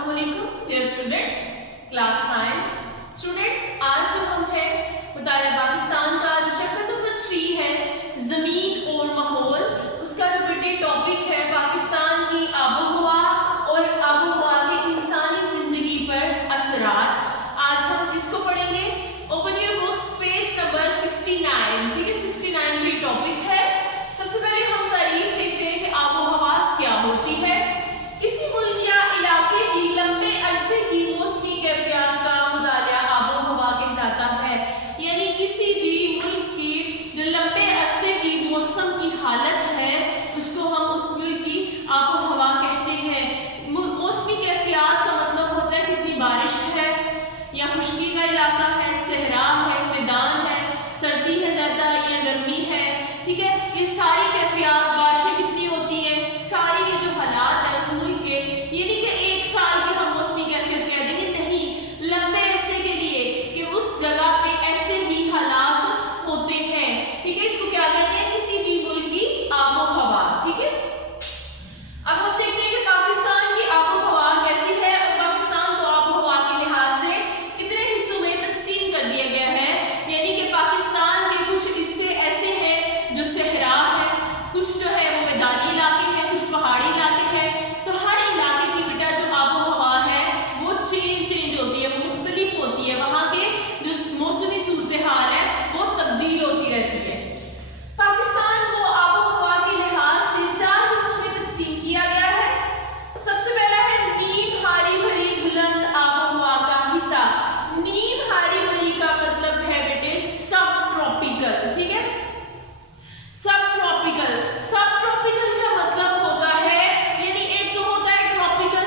अस्सलाम वालेकुम dear students, class 9 students, आज जो हम है मुतालिया पाकिस्तान का जो चैप्टर नंबर 3 है ज़मीन और माहौल, उसका जो बेटे टॉपिक है पाकिस्तान की आबोहवा और आबोहवा के इंसानी ज़िंदगी पर असरात। आज हम इसको पढ़ेंगे। Open your books, page number 69। ठीक है, 69 भी टॉपिक है। सबसे पहले हम तारीफ देखते हैं कि आबोहवा क्या होती है। किसी मुल्क या इलाके की लंबे अरसे की मौसमी कैफियत का मुतालिया आबोहवा कहलाता है। यानी किसी भी मुल्क की जो लंबे अरसे की मौसम की हालत है उसको हम उस मुल्क की आबोहवा कहते हैं। मौसमी कैफियत का मतलब होता है कितनी बारिश है या खुश्की का इलाका है, सहरा है, मैदान है, सर्दी है ज़्यादा या गर्मी है। ठीक है, ये सारी कैफियत, बारिशें कितनी होती हैं, सारी ये जो हालात है उस मुल्क के, ये नहीं कि एक साल के हम मौसमी कैफियत कह देंगे, नहीं, लंबे अरसे के लिए कि उस जगह पे ऐसे भी हालात होते हैं। ठीक है, इसको क्या कहते हैं, किसी भी मुल्क की आबोहवा। ठीक है, अब हम देखते हैं कि पाकिस्तान की आबोहवा कैसी है और पाकिस्तान को आबोहवा के लिहाज से कितने हिस्सों में तकसीम कर दिया गया है। यानी कि पाकिस्तान के कुछ हिस्से ऐसे हैं जो सहरा है, कुछ जो है वो मैदानी इलाके हैं, कुछ पहाड़ी इलाके हैं। तो हर इलाके की बेटा जो आबोहवा है वो चेंज होती है, वो मुख्तलिफ होती है, वहाँ के जो मौसमी सूरत हाल है वो तब्दील होती रहती है। पाकिस्तान को आबोहवा के लिहाज से 4 हिस्सों में तकसीम किया गया है। सबसे पहला है नीम हारी भरी बुलंद आबोहवा का हिता। नीम हारी भरी का मतलब है बेटे सब ट्रॉपिकल। ठीक है, सब ट्रॉपिकल का मतलब होता है, यानी एक तो होता है ट्रॉपिकल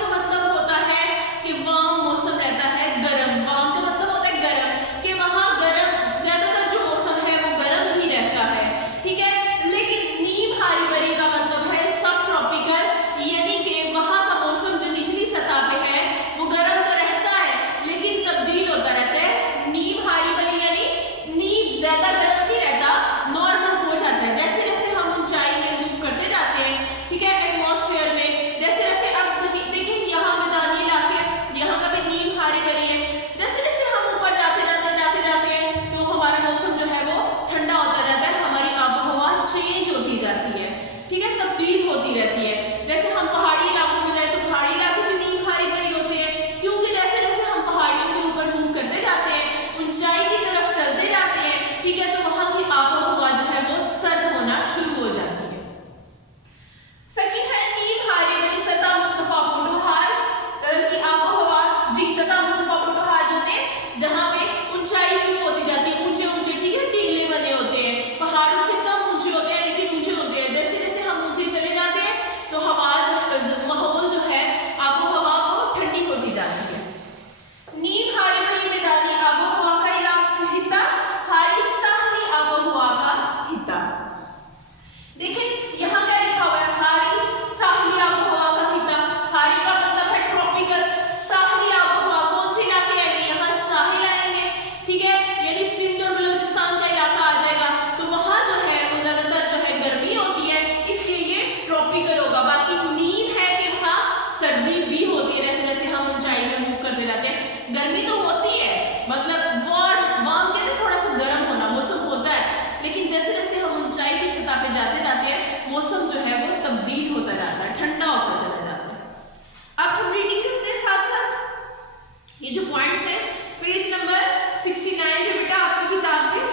का मतलब होता है कि वार्म मौसम रहता है, गर्म। वार्म का मतलब होता है गर्म, कि वहाँ गर्म, ज्यादातर जो मौसम है वो गर्म ही रहता है। ठीक है, लेकिन नीम हारी भरी का मतलब है सब ट्रॉपिकल, यानी कि वहाँ का मौसम जो निचली सतह पे है वो गर्म तो रहता है लेकिन तब्दील होता रहता है। नीम हारी भरी यानी नीम ज्यादा गर्म नहीं रहता, नॉर्मल हो जाता है। जैसे जैसे हम ऊंचाई में मूव करते जाते हैं, ठीक है, एटमॉस्फेयर में, जैसे जैसे अब जमीन देखिए, यहाँ मैदानी इलाके, यहाँ का भी नीम हारी भरी है। जैसे जैसे हम ऊपर जाते हैं तो हमारा मौसम जो है वो ठंडा होता रहता है, हमारी आबोहवा चेंज होती जाती है। ठीक है, तब्दील होती रहती है। जैसे हम पहाड़ी इलाकों में जाए तो पहाड़ी इलाके भी नीम हारी भरी होते हैं, क्योंकि जैसे जैसे हम पहाड़ियों के ऊपर मूव करते जाते हैं, ऊंचाई की तरफ चलते जाते हैं, ठीक है, तो वहाँ की आबोहवा जो है वो सर्द होना शुरू हो जाती है। सेकंड है नीम हारी भरी सतह मुर्तफा पोटोहार की आबोहवा। जी, सतह मुर्तफा पोटोहार जो होते हैं जहाँ पे ऊंचाई शुरू होती जाती है, ऊंचे ऊंचे, ठीक है, टीले बने होते हैं, पहाड़ों से कम ऊंचे होते हैं लेकिन ऊंचे होते हैं। जैसे जैसे हम ऊंचे चले जाते हैं तो हवा माहौल जो है, आबोहवा वो ठंडी होती जाती है। नीम हारी भरी मैदानी आबोहवा का हिता, हारी साहली आबोहवा का हिता। देखें यहाँ क्या लिखा हुआ है, हारी साहली आबोहवा का हिता। हारी का मतलब है ट्रॉपिकल, साहली आबोहवा कौन से इलाके आएंगे, यहाँ साहिल आएंगे। ठीक है, यानी सिंध और बलूचिस्तान का इलाका आ जाएगा, तो वहाँ जो है वो ज्यादातर जो है गर्मी होती है, इसलिए ये ट्रॉपिकल होगा। बाकी नीम है कि वहाँ सर्दी भी होती है, जैसे जैसे हम ऊंचाई में मूव करते जाते हैं। गर्मी तो होती है, मतलब वार्म कहते हैं थोड़ा सा गर्म होना, मौसम होता है, लेकिन जैसे जैसे हम ऊंचाई की सतह पे जाते हैं मौसम जो है वो तब्दील होता जाता है, ठंडा होता चला जाता है। अब हम रीडिंग करते हैं साथ साथ। ये जो पॉइंट्स है पेज नंबर 69 पे बेटा आपकी किताब में,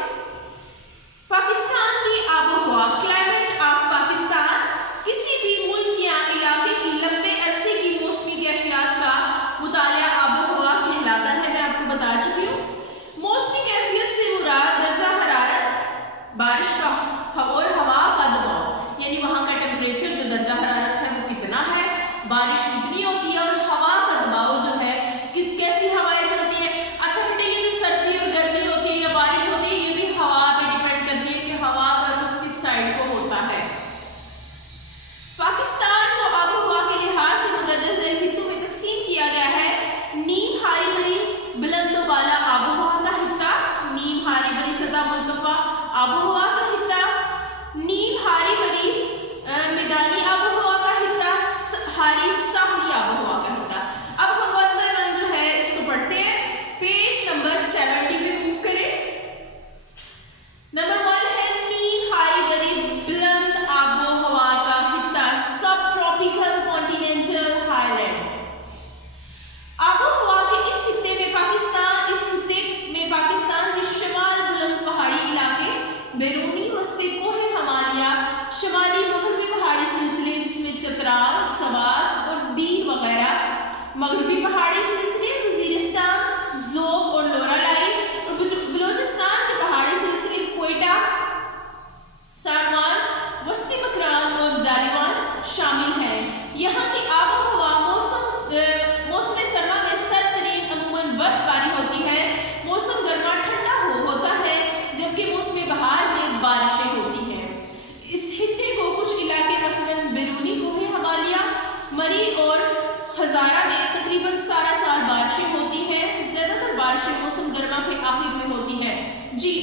पाकिस्तान की आबोहवा, क्लाइमेट ऑफ पाकिस्तान, किसी भी मुल्क या इलाके की लंबे अरसे की मौसमी कैफियत का मुतालिया आबोहवा कहलाता है। मैं आपको बता चुकी हूँ। मौसमी कैफियत से मुराद दर्जा हरारत, बारिश का और हवा का दबाव, यानी वहाँ का टेम्परेचर, जो दर्जा हरारत है वो कितना है, बारिश कितनी होती है और हवा का दबाव जो है कैसी हवाएं चलती हैं। अच्छा बेटे, ये जो सर्दी और गर्मी होती है या बारिश होती है ये भी हवा पे डिपेंड करती है कि हवा का रुख किस साइड को होता है। पाकिस्तान को आबोहवा के लिहाज से मुतअद्दिद हिस्सों में तकसीम किया गया है। नीम हारी भरी बुलंद बाला आबोहवा का हिस्सा, नीम हारी भरी सतह मुर्तफा आबोहवा का हिस्सा, नीम हारी भरी मैदानी आबोहवा का हिस्सा, हारी साहली आबोहवा का हिस्सा। मगरबी पहाड़ी सिलसिले वजीरिस्तान, ज़ोब और लोरालाई, और बलूचिस्तान के पहाड़ी सिलसिले क्वेटा, सारवान, वस्ती मकरान और जालिवान शामिल हैं। यहाँ की आबोहवा मौसम सरमा में सर्द तरीन अमूमन बर्फबारी होती है। मौसम गर्मा ठंडा होता है, जबकि मौसम बहार में बारिशें होती हैं। इस खित्ते को कुछ इलाके मसलन बैरूनी कोहे हमालिया, मरी और हजारा में तकरीबन सारा साल बारिशें होती हैं। ज्यादातर बारिशें मौसम गर्मा के आखिर में होती हैं। जी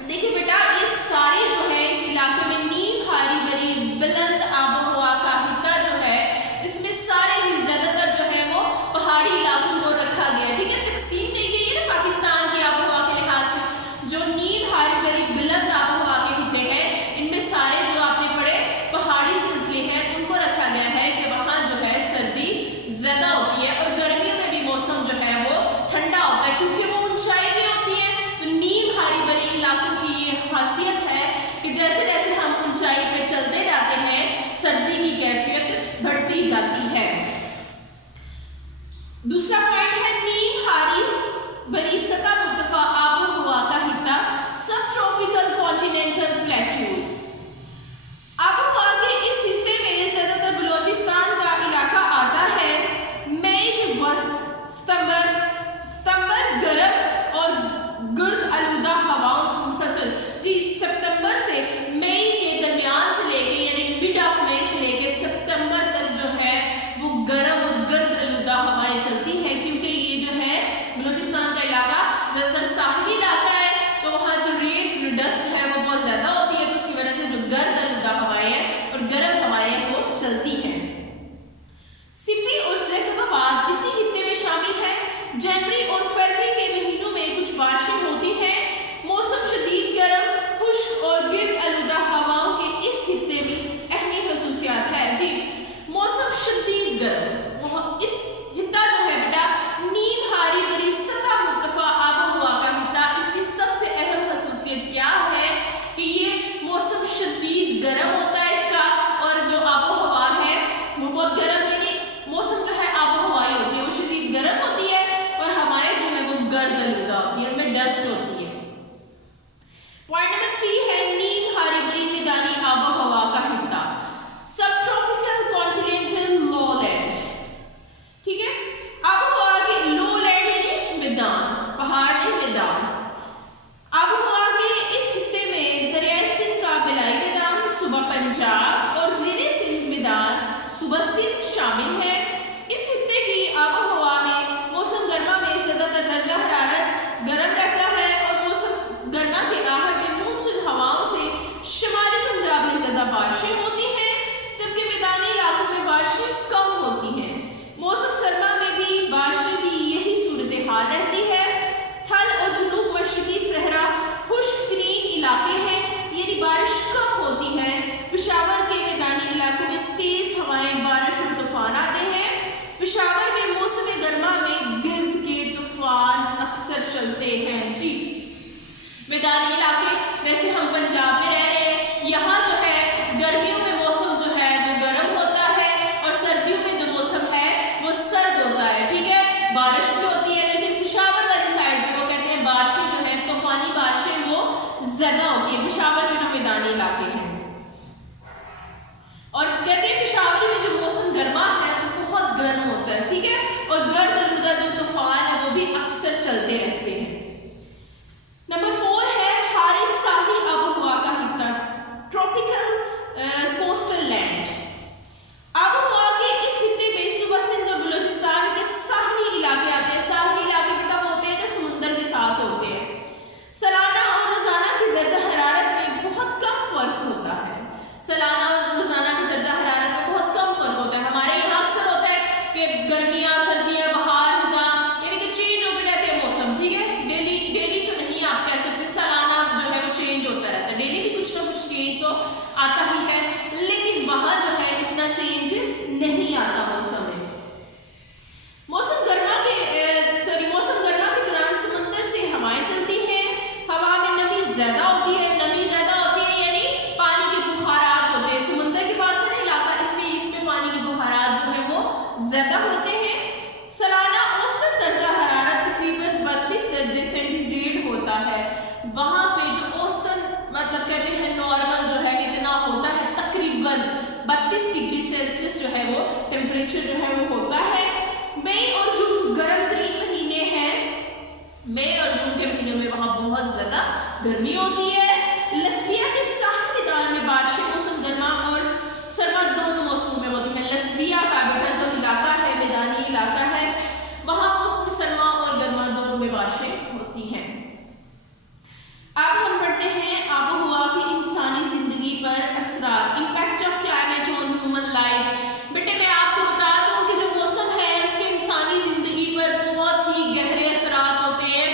देखिए बेटा, ये सारे जो है इस इलाके में नीम हारी भरी बुलंद आबोहवा का हिस्सा जो है, इसमें सारे ही ज्यादातर जो है वो पहाड़ी इलाकों को रखा गया। ठीक है, तकसीम की गई है ना पाकिस्तान की आबोहवा के लिहाज से। जो नीम हारी भरी बुलंद आबोहवा के हिस्से हैं, इनमें सारे जो आपने पढ़े पहाड़ी सिलसिले हैं उनको रखा गया है कि वहाँ जो है सर्दी ज्यादा होती है और गर्मियों में भी मौसम जो है वो ठंडा होता है, क्योंकि वो ऊंचाई में होती है। तो नीम हारी भरी इलाकों की ये खासियत है कि जैसे जैसे हम ऊंचाई पे चलते जाते हैं, सर्दी की कैफियत बढ़ती जाती है। दूसरा पॉइंट है नीम हारी भरी सतह मुर्तफा आबोहवा का हिस्सा सब ट्रॉपिकल कॉन्टिनेंटल प्लेट्यूज। आबोहवा के इस हिस्से में ज्यादातर बलूचिस्तान का इलाका आता है। मई के वस्त सितंबर गर्म और गर्द आलूदा हवाओं से मुसलसल, जी सितंबर से मई के दरमियान से लेके यानी मिड ऑफ मई से लेके सितंबर तक जो है वो गर्म और गर्द आलूदा हवाएं चलती हैं, क्योंकि ये जो है बलूचिस्तान का इलाका ज़्यादातर साहली इलाका है, तो वहाँ जो रेत जो डस्ट है वो बहुत ज़्यादा होती है, तो उसकी वजह से जो गर्द आलूदा हवाएं हैं और गर्म हवाएं वो चलती हैं। सिपी और जैकबाबाद इसी हिस्से में शामिल है। जनवरी और फरवरी के महीनों में कुछ बारिशें होती हैं। मौसम शदीद गर्म, खुश्क और गिर्द आलूदा हवाओं के इस हिस्से में अहमी खसूसियात है। जी मौसम शदीद गर्म, इस हिस्सा जो है बेटा नीम हारी भरी सतह मुर्तफा आबोहवा का हिस्सा, इसकी सबसे अहम खसूसियत क्या है कि ये मौसम शदीद गर्म होता है इसका, और जो आबोहवा है वो बहुत गर्म, यानी मौसम जो है आबोहवाई होती है वो शदीद गर्म होती है और हवाएं जो है वो गर्द आलूदा होती है, उनमें डस्ट होती है। पॉइंट नंबर 3 है नीम हारी भरी मैदानी आबोहवा का हिस्सा सब ट्रॉपिकल कॉन्टिनेंटल लॉलैंड। ठीक है, आबोहवा के लॉलैंड यानी मैदान, पहाड़ नहीं मैदान। आबोहवा के इस हिस्से में दरियाए सिंध का बिलाई मैदान, सूबा पंजाब और ज़ेरे सिंध मैदान सूबा सिंध शामिल है। इस हिस्से की आबोहवा में मौसम गर्मा में ज्यादातर दर्जा हरारत गर्म रहता है और मौसम गर्मा के आखिर में मानसून हवाओं से शुमाली पंजाब में ज्यादा बारिशें होती हैं, जबकि मैदानी इलाकों में बारिशें कम होती हैं। मौसम सरमा में भी बारिशों की यही सूरत हाल रहती है। थल और जनूब मशरकी सहरा खुश्क तरीन इलाके हैं, यानी बारिश कम होती है। पेशावर के मैदानी इलाकों में तेज हवाएं, बारिश और तूफान आते हैं। पेशावर में मौसम गर्मा में गिर्द के तूफान अक्सर चलते हैं। जी मैदानी इलाके, वैसे हम पंजाब में रह रहे हैं, यहाँ जो है गर्मियों में मौसम जो है वो गर्म होता है और सर्दियों में जो मौसम है वो सर्द होता है। ठीक है, बारिश भी होती है, लेकिन पेशावर वाली साइड पे वो कहते हैं बारिशें जो है तूफानी बारिशें वो ज्यादा होती है। पेशावर में जो मैदानी इलाके हैं, और कहते हैं पेशावर में जो मौसम गर्मा है वो बहुत गर्म होता है। ठीक है, और गर्द आलूदा जो तूफान है वो भी अक्सर चलते रहते हैं। नंबर 4 है हारी साही आबोहवा का हिस्सा ज्यादा होते हैं। सालाना औसत दर्जा हरारत तकरीबन 32 दर्जे सेंटीग्रेड होता है। वहाँ पे जो औसतन मतलब कहते हैं नॉर्मल जो है इतना होता है, तकरीबन 32 डिग्री सेल्सियस जो है वो टेम्परेचर जो है वो होता है। मई और जून गर्म तरीन महीने हैं। मई और जून के महीनों में वहाँ बहुत ज्यादा गर्मी होती है। लस्बिया के साहिल मैदान में बारिश मौसम गर्मा और सर्मा दोनों मौसमों में होती है। लस्बिया का बेटा जो इलाका है, मैदानी इलाका है, वहाँ मौसम सर्मा और गर्मा दोनों में बारिशें होती हैं। अब हम पढ़ते हैं आबोहवा की इंसानी जिंदगी पर असरात, impact of climate on human life. बेटे मैं आपको बता दूं कि जो मौसम है उसके इंसानी जिंदगी पर बहुत ही गहरे असरात होते हैं।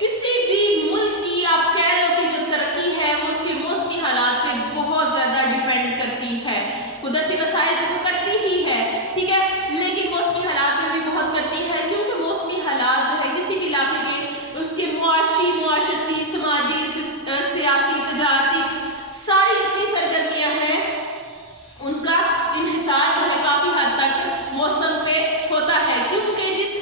किसी भी मुल्क की आप कह लो कि जो तरक्की है वो उसके मौसमी हालात पे बहुत ज्यादा डिपेंड करती है। कुदरती वसाइल पे तो करती ही है, ठीक है, लेकिन मौसमी हालात में भी बहुत करती है, क्योंकि मौसमी हालात जो है किसी भी इलाके के उसके मुआशी, मुआशरती, समाजी, सियासी, तजारती सारी जितनी सरगर्मियां हैं उनका इन्हिसार जो है काफी हद तक मौसम पे होता है। क्योंकि जिस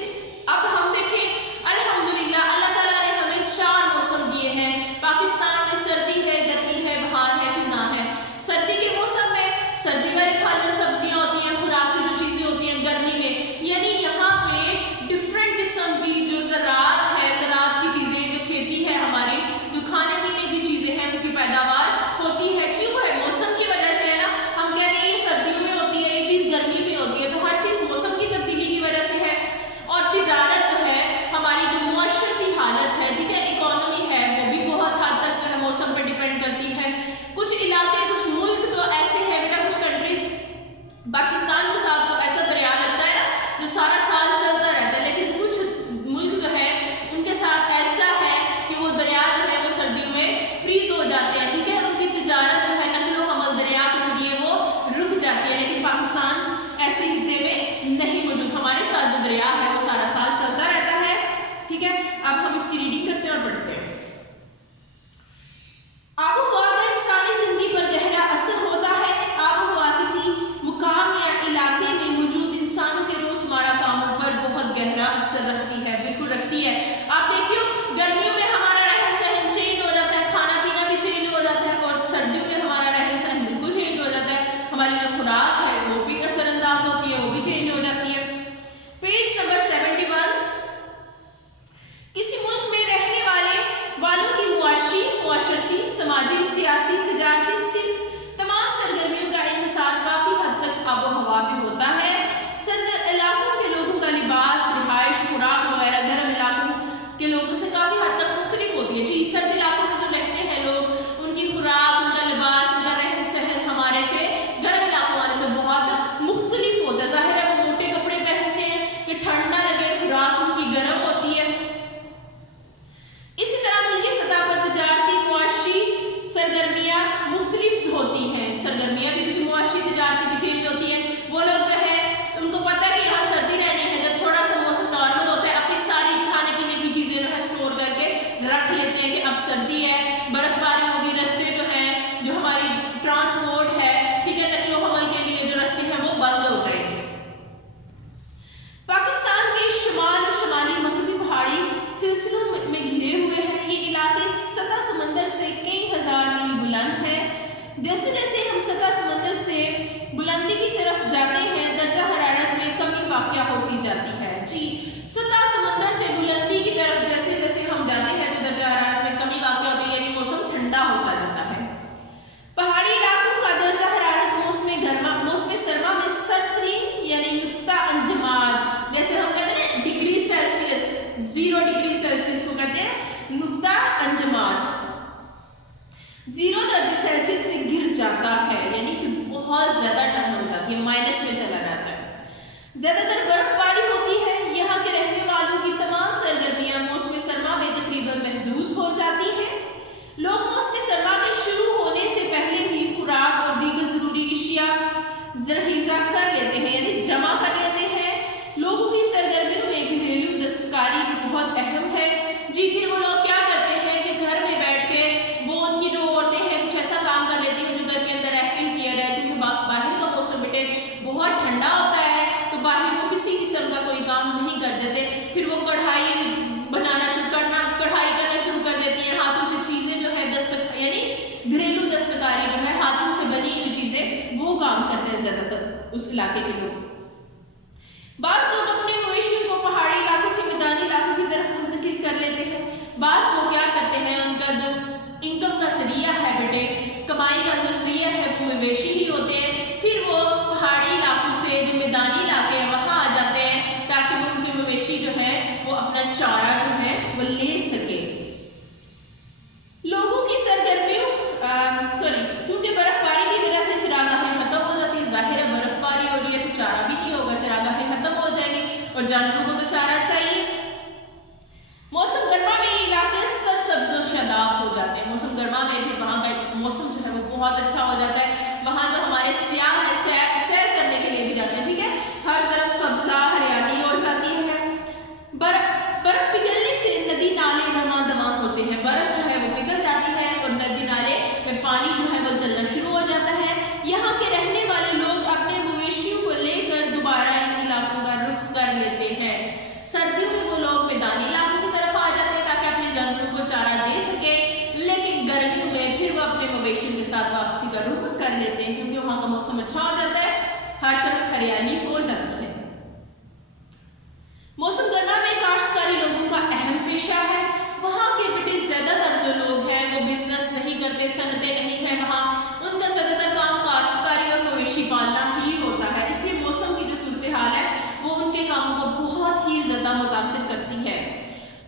अब हम देखें अल्हम्दुलिल्लाह अल्लाह ताला ने हमें 4 मौसम दिए हैं। पाकिस्तान में सर्दी है, गर्मी है, बहार है, खिज़ां है। सर्दी के मौसम में सर्दी वाले फल सब्जियां होती हैं, खुराक की जो चीजें होती हैं। गर्मी में यानी यहाँ पे डिफरेंट किस्म की जो ज़राअत है, ज़राअत की चीजें जो खेती है हमारी, जो खाने पीने की चीजें हैं उनकी पैदावार होती है। क्यों है? मौसम की वजह से है ना। हम कहते हैं ये सर्दियों में होती है, ये चीज गर्मी में होती है, तो हर चीज मौसम की तब्दीली की वजह से है। और तिजारत जो है हमारी जो मुआशरती हालत है, ठीक है, इकोनॉमी है, वो भी बहुत हद तक जो है मौसम पे डिपेंड करती है। कुछ इलाके, कुछ मुल्क तो ऐसे हैं बेटा, कुछ कंट्रीज पाकिस्तान के साथ तो ऐसा दरिया लगता है ना जो सारा साल चलता रहता है, लेकिन कुछ मुल्क जो है उनके साथ ऐसा है कि वो दरिया जो है वो सर्दियों में फ्रीज हो जाते हैं, ठीक है, उनकी तिजारत जो है नकलो हमल दरिया के जरिए वो रुक जाती है। लेकिन पाकिस्तान ऐसे हिस्से में नहीं मौजूद, हमारे साथ जो दरिया है वो सारा साल चलता रहता है, ठीक है। अब हम इसकी रीडिंग करते हैं और पढ़ते हैं। आबोहवा का इंसानी जिंदगी पर गहरा असर होता है। आबोहवा किसी मुकाम या इलाके में मौजूद इंसानों के रोजमर्रा कामों पर बहुत गहरा असर रखती है, बिल्कुल रखती है। आप देखिए गर्मियों में हमारा रहन सहन चेंज हो जाता है, खाना पीना भी चेंज हो जाता है, और सर्दियों में हमारा रहन सहन बिल्कुल चेंज हो जाता है। हमारी जो खुराक है वो भी असरअंदाज होती है, वो भी चेंज हो जाती है। Page number 71। किसी मुल्क में रहने वालों की मुआशी, मुआशरती, समाजी, सियासी, तजारती तमाम सरगर्मियों का इन्हिसार काफी हद तक आबोहवा पे होता है। सर्द इलाकों के लोगों का लिबास, रिहाइश, खुराक वगैरह गर्म इलाकों के लोगों से काफी हद तक मुख्तलिफ होती है। जी, सर्द इलाकों में जो रहते हैं लोग, उनकी खुराक, उनका लिबास, उनका रहन सहन हमारे से गर्म इलाकों वाले से बहुत मुख्तलिफ होता है। जाहिर है वो मोटे कपड़े पहनते हैं कि ठंड ना लगे, खुराक उनकी गर्म होती है। इसी तरह मुल्क की सतह पर तजारती, मुआशी सरगर्मियाँ मुख्तलिफ होती हैं। सरगर्मियाँ भी उनकी मुआशी, तजारती भी चेंज होती हैं। वो लोग जो है उनको पता है कि यहाँ सर्दी रहनी है, जब थोड़ा सा मौसम नॉर्मल होता है अपनी सारी खाने पीने की चीजें जो है स्टोर करके रख लेते हैं कि अब सर्दी है, बर्फबारी होगी, रास्ते जो हैं, जो हमारी ट्रांसपोर्ट है, ठीक है, नकलो हमल के लिए जो रास्ते हैं वो बंद हो जाएंगे। पाकिस्तान के शुमाल और शुमाली मगरबी पहाड़ी सिलसिलों में घिरे हुए हैं। ये इलाके सतह समंदर से कई हजार मील बुलंद हैं। जैसे जैसे हम सतह समंदर से बुलंदी की तरफ जाते हैं, दर्जा हरारत में कमी वाक़या होती जाती है। जी, सतह समंदर से बुलंदी की तरफ जैसे जैसे हम जाते हैं तो दर्जा हरारत में कमी वाक़या होती है, यानी मौसम ठंडा होता जाता है। पहाड़ी इलाकों का दर्जा हरारत मौसम सरमा में सरतरीन यानी नुक्ता अंजमात, जैसे हम कहते हैं डिग्री सेल्सियस, 0 डिग्री सेल्सियस को कहते हैं नुक्ता अंजमात, 0 दर्जे सेल्सियस से गिर जाता है, यानी कि बहुत ज्यादा ठंड हो जाती है, माइनस में चला जाता है। ज्यादातर बर्फबारी होती है। यहाँ के रहने वालों की तमाम सरगर्मियां मौसम सरमा में तकरीबन महदूद हो जाती हैं। लोग मौसम सरमा के शुरू होने से पहले ही खुराक और दीगर जरूरी अशिया जरहीजा कर लेते हैं, यानी जमा कर लेते हैं। लोगों की सरगर्मियों में घरेलू दस्तकारी बहुत अहम है। जी, फिर वो लोग क्या करते हैं कि घर में बैठ के वो उनकी जो औरतें हैं कुछ ऐसा काम कर लेती हैं जो घर के अंदर रह के ही किया जाए, क्योंकि बाहर का मौसम बेटे बहुत ठंडा होता है, तो बाहर उस इलाके के लोग। बाज़ लोग अपने मवेशियों को पहाड़ी इलाकों से मैदानी इलाकों की तरफ मुंतकिल कर लेते हैं। बाज़ लोग क्या करते हैं, उनका जो इनकम का जरिया है बेटे, कमाई का जो जरिया है वो मवेशी ही होते हैं। फिर वो पहाड़ी इलाकों से जो मैदानी इलाके हैं वहाँ आ जाते हैं ताकि वो उनके मवेशी जो है वो अपना चारा जो है वो ले सके। लोगों की सरगर्मियों क्योंकि बर्फबारी की वजह से चरागाहें खत्म हो जाती है। जाहिर है बर्फबारी हो रही है तो चारा भी नहीं होगा, चरागाहें खत्म हो जाएंगी और जानवरों को तो चारा चाहिए। मौसम गर्मा में ये इलाके सरसब्ज और शादाब हो जाते हैं। मौसम गर्मा में फिर वहाँ का मौसम जो है वो बहुत अच्छा हो जाता है। वहाँ जो हमारे सयाह हैं सैर करने के लिए भी जाते हैं, ठीक है। हर तरफ सब्जा हरियाली हो जाती है। बर्फ पिघलने से नदी नाले रमा दमा होते हैं। बर्फ जो है वो पिघल जाती है और नदी नाले में पानी जो है वो चलना शुरू हो जाता है। यहाँ के रहने वाले लोग अपने मवेशियों को लेकर दोबारा इन इलाकों का रुख कर लेते हैं। सर्दियों में वो लोग मैदानी इलाकों की तरफ आ जाते हैं ताकि अपने जानवरों को चारा दे सके, लेकिन गर्मियों में फिर वो अपने मवेशियों के साथ वापसी का रुख कर लेते हैं क्योंकि वहाँ का मौसम अच्छा हो जाता है, हर तरफ हरियाली हो जाती है। मौसम गर्मा में काश्तकारी लोगों का अहम पेशा है। वहाँ के बेटे ज्यादातर जो लोग हैं वो बिजनेस नहीं करते, सनतें नहीं है, वहाँ उनका ज्यादातर काम काश्तकारी और मवेशी पालना ही होता है। इसलिए मौसम की जो सूरत हाल है वो उनके कामों को बहुत ही ज्यादा मुतासिर करती है।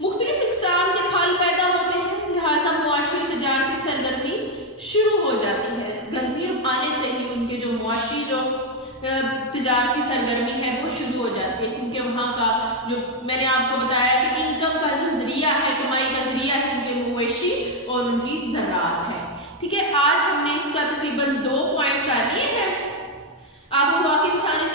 मुख्तलिफ इक़साम के फल पैदा होते हैं, लिहाजा मुआशी तजारती सरगर्मी शुरू हो जाती है। गर्मी आने से ही उनके जो मुआशी जो तजारती सरगर्मी है वो शुरू हो जाती है क्योंकि वहाँ का जो मैंने आपको बताया कि इनकम का जो जरिया है, कमाई का जरिया है उनके मवेशी और उनकी ज़राअत है, ठीक है। आज हमने इसका तकरीबन 2 पॉइंट कर लिए हैं। आगे बाकी इंसानी